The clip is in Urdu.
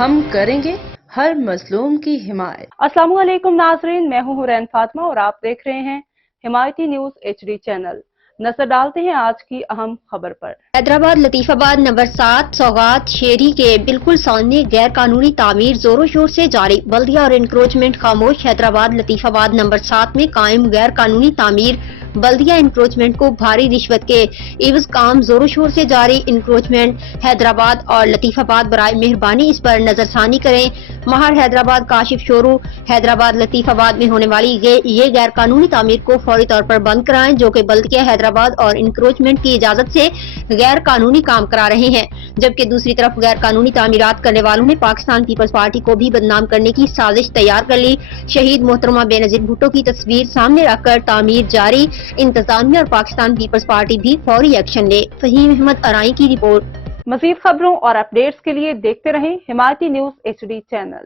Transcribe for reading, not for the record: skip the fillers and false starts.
ہم کریں گے ہر مظلوم کی حمایت۔ السلام علیکم ناظرین، میں ہوں حورین فاطمہ اور آپ دیکھ رہے ہیں حمایتی نیوز HD چینل۔ نظر ڈالتے ہیں آج کی اہم خبر پر۔ حیدرآباد لطیف آباد نمبر 7 سوغات شیری کے بالکل سامنے غیر قانونی تعمیر زور و شور سے جاری، بلدیہ اور انکروچمنٹ خاموش۔ حیدرآباد لطیف آباد نمبر 7 میں قائم غیر قانونی تعمیر بلدیہ انکروچمنٹ کو بھاری رشوت کے عوض کام زور و شور سے جاری۔ انکروچمنٹ حیدرآباد اور لطیف آباد برائے مہربانی اس پر نظر ثانی کریں۔ مہر حیدرآباد کاشف شورو حیدرآباد لطیف آباد میں ہونے والی یہ غیر قانونی تعمیر کو فوری طور پر بند کرائیں، جو کہ بلدیہ حیدرآباد اور انکروچمنٹ کی اجازت سے غیر قانونی کام کرا رہے ہیں، جبکہ دوسری طرف غیر قانونی تعمیرات کرنے والوں نے پاکستان پیپلز پارٹی کو بھی بدنام کرنے کی سازش تیار کر لی۔ شہید محترمہ بے نظیر بھٹو کی تصویر سامنے رکھ کر تعمیر جاری، انتظامیہ اور پاکستان پیپلز پارٹی بھی فوری ایکشن لے۔ فہیم احمد ارائیں کی رپورٹ۔ مزید خبروں اور اپڈیٹس کے لیے دیکھتے رہیں حمایتی نیوز HD چینل۔